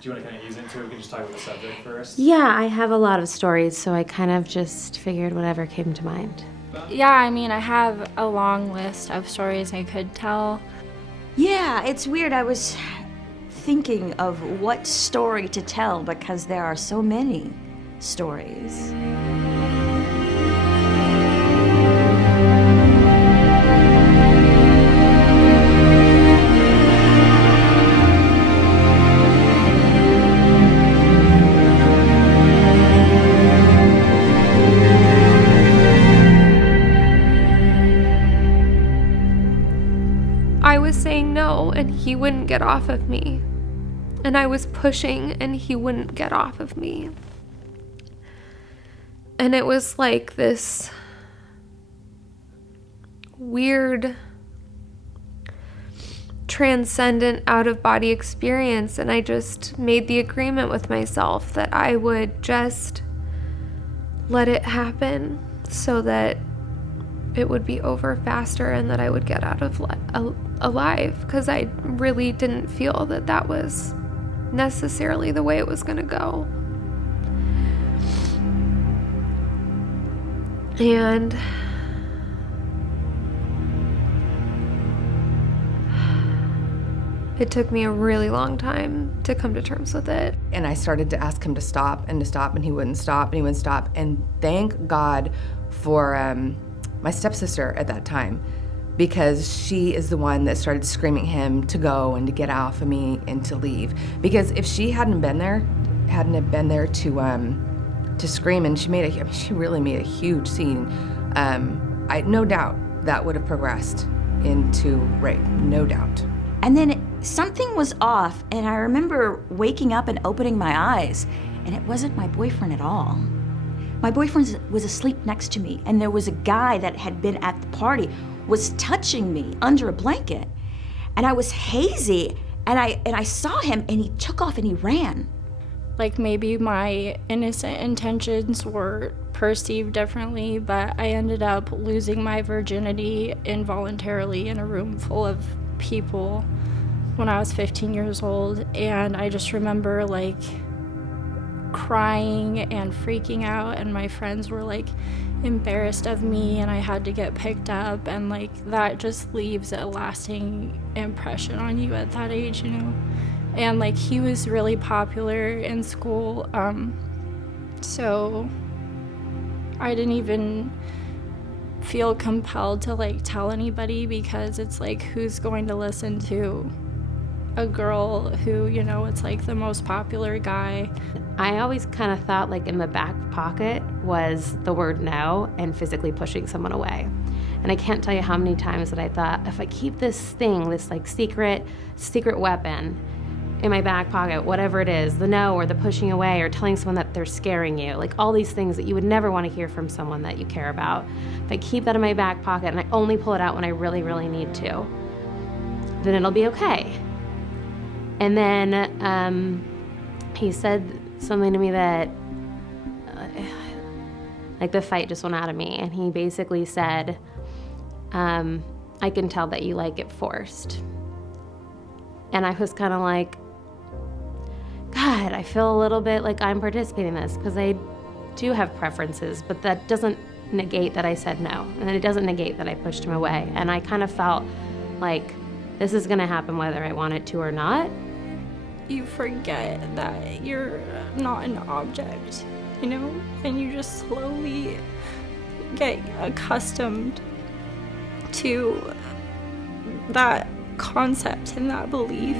Do you want to kind of ease into it? We can just talk about the subject first. Yeah, I have a lot of stories, so I kind of just figured whatever came to mind. Yeah, I mean, I have a long list of stories I could tell. Yeah, it's weird. I was thinking of what story to tell because there are so many stories. I was saying no, and he wouldn't get off of me. And I was pushing, and he wouldn't get off of me. And it was like this weird, transcendent, out-of-body experience. And I just made the agreement with myself that I would just let it happen so that it would be over faster and that I would get out of alive, because I really didn't feel that that was necessarily the way it was going to go. And it took me a really long time to come to terms with it. And I started to ask him to stop, and he wouldn't stop, and he wouldn't stop. And thank God for my stepsister at that time, because she is the one that started screaming him to go and to get off of me and to leave. Because if she hadn't been there to scream, and she really made a huge scene, no doubt that would have progressed into rape, no doubt. And then something was off, and I remember waking up and opening my eyes, and it wasn't my boyfriend at all. My boyfriend was asleep next to me, and there was a guy that had been at the party, was touching me under a blanket. And I was hazy, and I saw him, and he took off and he ran. Like, maybe my innocent intentions were perceived differently, but I ended up losing my virginity involuntarily in a room full of people when I was 15 years old. And I just remember, like, crying and freaking out, and my friends were like embarrassed of me, and I had to get picked up, and like that just leaves a lasting impression on you at that age, you know. And like he was really popular in school, so I didn't even feel compelled to like tell anybody, because it's like, who's going to listen to a girl who, you know, it's like the most popular guy. I always kind of thought, like, in the back pocket was the word no and physically pushing someone away. And I can't tell you how many times that I thought, if I keep this like secret weapon in my back pocket, whatever it is, the no or the pushing away or telling someone that they're scaring you, like all these things that you would never want to hear from someone that you care about. If I keep that in my back pocket and I only pull it out when I really, really need to, then it'll be okay. And then he said something to me that, like, the fight just went out of me. And he basically said, I can tell that you like it forced. And I was kind of like, God, I feel a little bit like I'm participating in this, because I do have preferences, but that doesn't negate that I said no. And it doesn't negate that I pushed him away. And I kind of felt like this is gonna happen whether I want it to or not. You forget that you're not an object, you know, and you just slowly get accustomed to that concept and that belief.